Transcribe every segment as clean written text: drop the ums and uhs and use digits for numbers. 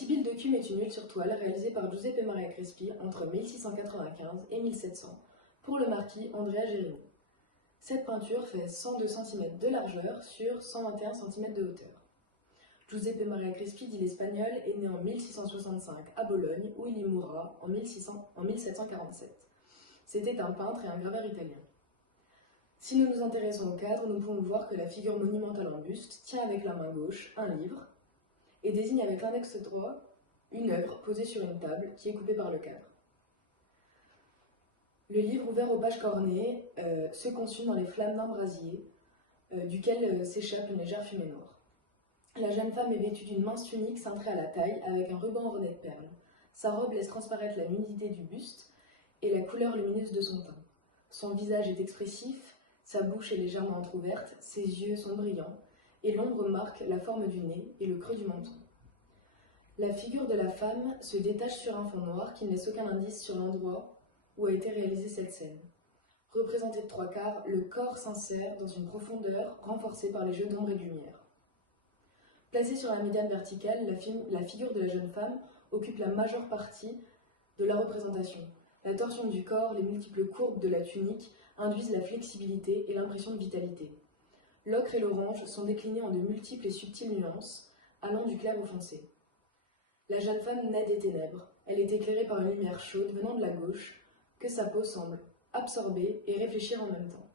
Sibylle de Cumes est une huile sur toile réalisée par Giuseppe Maria Crespi entre 1695 et 1700 pour le marquis Andrea Gerino. Cette peinture fait 102 cm de largeur sur 121 cm de hauteur. Giuseppe Maria Crespi, dit l'Espagnol, est né en 1665 à Bologne, où il y mourra en 1747. C'était un peintre et un graveur italien. Si nous nous intéressons au cadre, nous pouvons voir que la figure monumentale en buste tient avec la main gauche un livre et désigne avec l'index droit une œuvre posée sur une table qui est coupée par le cadre. Le livre, ouvert aux pages cornées, se consume dans les flammes d'un brasier, duquel s'échappe une légère fumée noire. La jeune femme est vêtue d'une mince tunique cintrée à la taille avec un ruban orné de perles. Sa robe laisse transparaître la nudité du buste et la couleur lumineuse de son teint. Son visage est expressif, sa bouche est légèrement entrouverte, ses yeux sont brillants, et l'ombre marque la forme du nez et le creux du menton. La figure de la femme se détache sur un fond noir qui ne laisse aucun indice sur l'endroit où a été réalisée cette scène. Représenté de 3/4, le corps s'insère dans une profondeur renforcée par les jeux d'ombre et de lumière. Placée sur la médiane verticale, la figure de la jeune femme occupe la majeure partie de la représentation. La torsion du corps, les multiples courbes de la tunique induisent la flexibilité et l'impression de vitalité. L'ocre et l'orange sont déclinés en de multiples et subtiles nuances, allant du clair au foncé. La jeune femme naît des ténèbres. Elle est éclairée par une lumière chaude venant de la gauche, que sa peau semble absorber et réfléchir en même temps.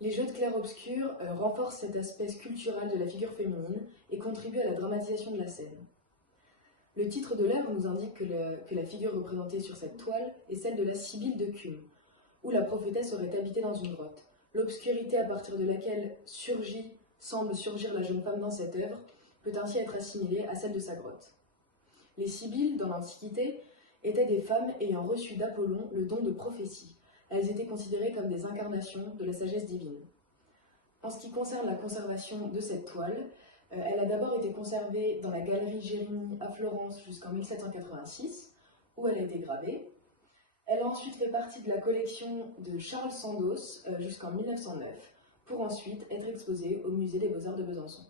Les jeux de clair-obscur renforcent cet aspect sculptural de la figure féminine et contribuent à la dramatisation de la scène. Le titre de l'œuvre nous indique que la figure représentée sur cette toile est celle de la Sibylle de Cumes, où la prophétesse aurait habité dans une grotte. L'obscurité à partir de laquelle semble surgir la jeune femme dans cette œuvre peut ainsi être assimilée à celle de sa grotte. Les Sibylles, dans l'Antiquité, étaient des femmes ayant reçu d'Apollon le don de prophétie. Elles étaient considérées comme des incarnations de la sagesse divine. En ce qui concerne la conservation de cette toile, elle a d'abord été conservée dans la galerie Gérini à Florence jusqu'en 1786, où elle a été gravée. Elle a ensuite fait partie de la collection de Charles Sandoz jusqu'en 1909, pour ensuite être exposée au Musée des Beaux-Arts de Besançon.